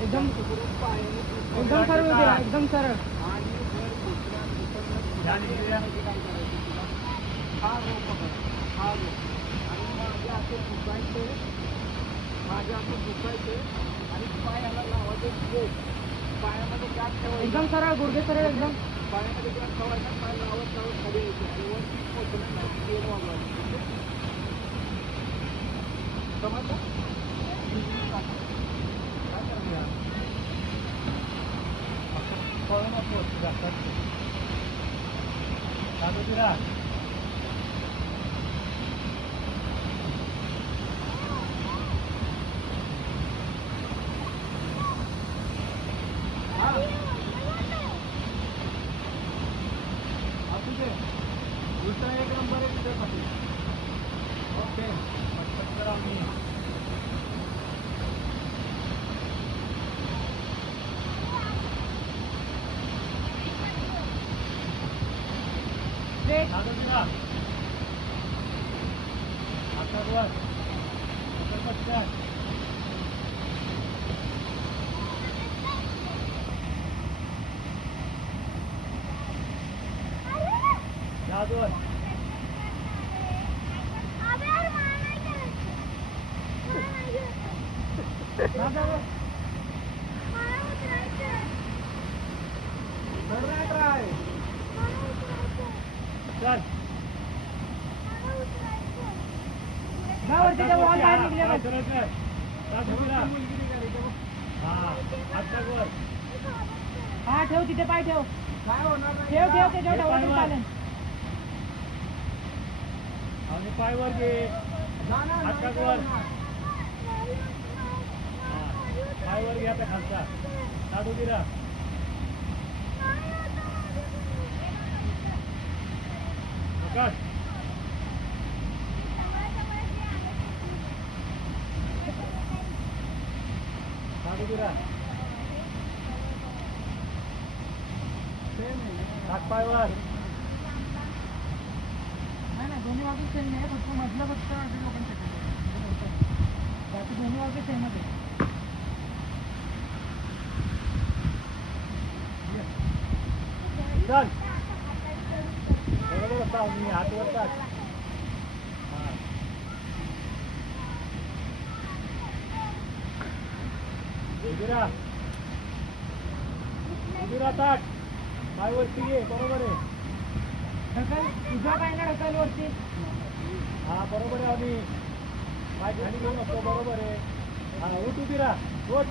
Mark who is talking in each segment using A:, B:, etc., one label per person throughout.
A: एकदम एकदम सरळ उभी राहा, एकदम सरळ
B: या निघूया.
C: हा रो पकड हा रो आणि माझे असं दुखायचे माझे असं दुखायचे आणि पायाला लावायचे स्ट्रेट पायामध्ये गॅस ठेवायचा.
A: एकदम सरळ गुडघे सरळ एकदम.
C: पायामध्ये गॅस ठेवायचा पाय लावत लावत खाली यायचे आणि वर पीठ पोचलं नाही तेल समजलं? काय
B: जास्त. चालू
C: उलटा एक नंबर आहे तुझ्यासाठी
B: ओके पटकन करा मी. आता वर. आता पटकन. या दोन. चल.
A: जा वरती त्या wall बाहेर निघले
B: पाय
A: बघ.
B: सरळ कर. चालू दे राहा.
C: मुलगी निघाली तेव्हा
B: हा.
A: ठेव तिथे पाय ठेव ठेव ठेव
B: पाय
A: तरी
B: वर.
A: चालेल
B: आणि पाय वर घे
C: जाणार
B: हात घ्या त्या खालचा दादू दिरा राहा. दादू दिरा दे हात पाय
A: दोन्ही बाजू सेम नाही फक्त मधलं फक्त लोकांसाठी बाकी दोन्ही बाजू सेमच आहे
B: चल बरोबर बसा मी हात वर टाक. उभी राहा. उभी राहा ताट. पाय वरती घे बरोबर आहे.
A: उजवा पाय ना ढकल वरती.
B: हा बरोबर आहे आम्ही. पाय खाली घेऊ नको बरोबर आहे. हा उठ उभी राहा. उठ.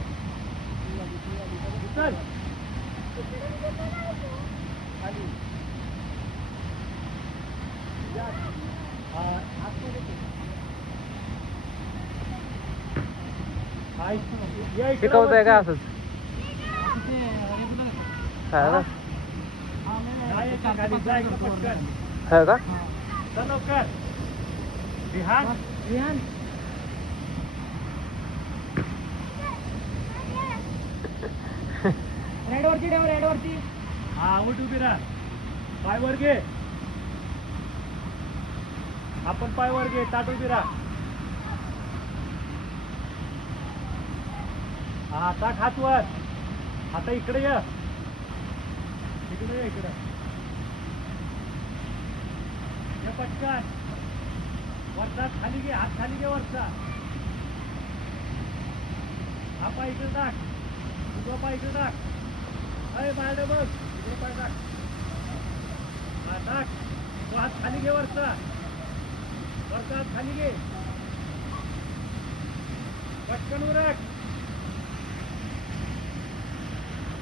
B: चल
D: शिकवताय का. असंच? हा
A: रेड वरती रेड वरती.
B: हा उठ उभी राहा. पाय वर घे. आपण पाय वर घे ताट उभी राहा. हा ताट हात वर. आता इकडे ये. इकडे ये इकडे. या पटकन. वरचा खाली घे हात खाली घे वरचा. हा पाय इकडे टाक. उजवा पाय इकडे टाक. अरे बाहेर बघ. हा टाक तो हात खाली घे वरचा वरचा हात खाली घे पटकन उरट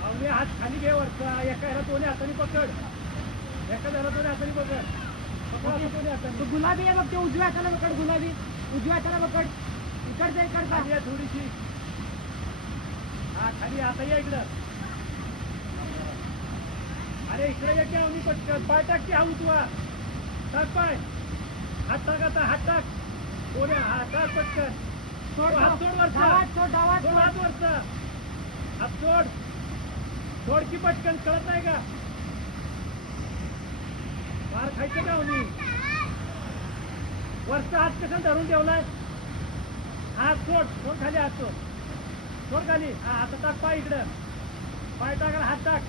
B: अवघे हात खाली घे वरचा एका ह्याला दोन्ही हाताने पकड एका ह्याला दोन्ही हाताने पकड पकड असं दोन्ही हाताने
A: गुलाबी आहे बघ ते उजव्या हाताला पकड गुलाबी उजव्या हाताला पकड इकडचा इकडचा
B: खाली आहे थोडीशी हा खाली आता या इकडं अरे इकडे ये की आम्ही पटकन. पाय टाक की हा उजवा? टाक पाय. हात टाक आता हात टाक. कोण्या हा टाक पटकन.
A: सोड
B: हात सोड वरचा.
A: सोड
B: हात वरचा. हात सोड. सोड की पटकन कळत नाही का? मार खायचं का होणी वरचा हात कसा धरून ठेवलाय? हात सोड. सोड खाली हात सोड. सोड खाली. हा आता टाक पाय इकडं. पाय टाकायला हात टाक.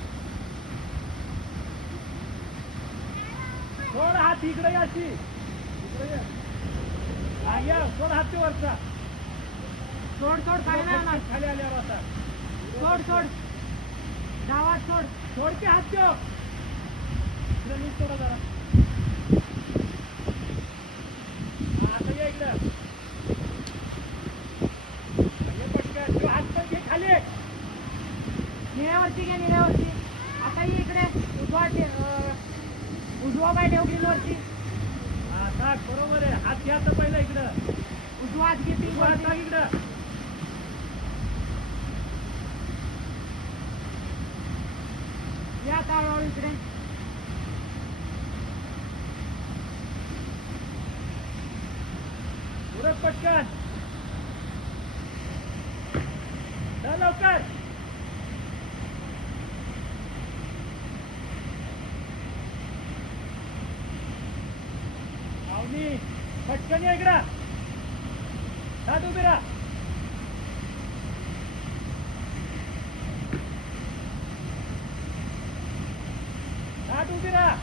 B: हात इकडे या अशी. इकडे ये. या सोड हात ते वरचा.
A: सोड सोड नाही होणार
B: खाली आल्यावर आता.
A: सोड सोड. डावात सोड.
B: सोड की हात ठेव इकडे नीट सोडा जरा. आता ये इकडं. खाली.
A: निळ्यावरती निळ्यावरती. आता इकडे. अं, उजवा ग्रीनवरती
B: हा टाक बरोबर आहे. हात घ्या आता पहिला इकडं.
A: उजवा हात घे
B: तू
A: पिंक
B: हात
A: वरती.
B: टाक इकडं.
A: या हळूहळू इकडे.
B: उरक पटकन. चल लवकर. पटकन ये इकडं सात उभी राहा सात उभी राहा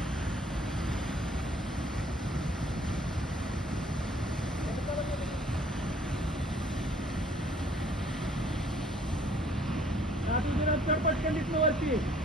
B: सात उभी राहा चढ पटकन दिसलं वरती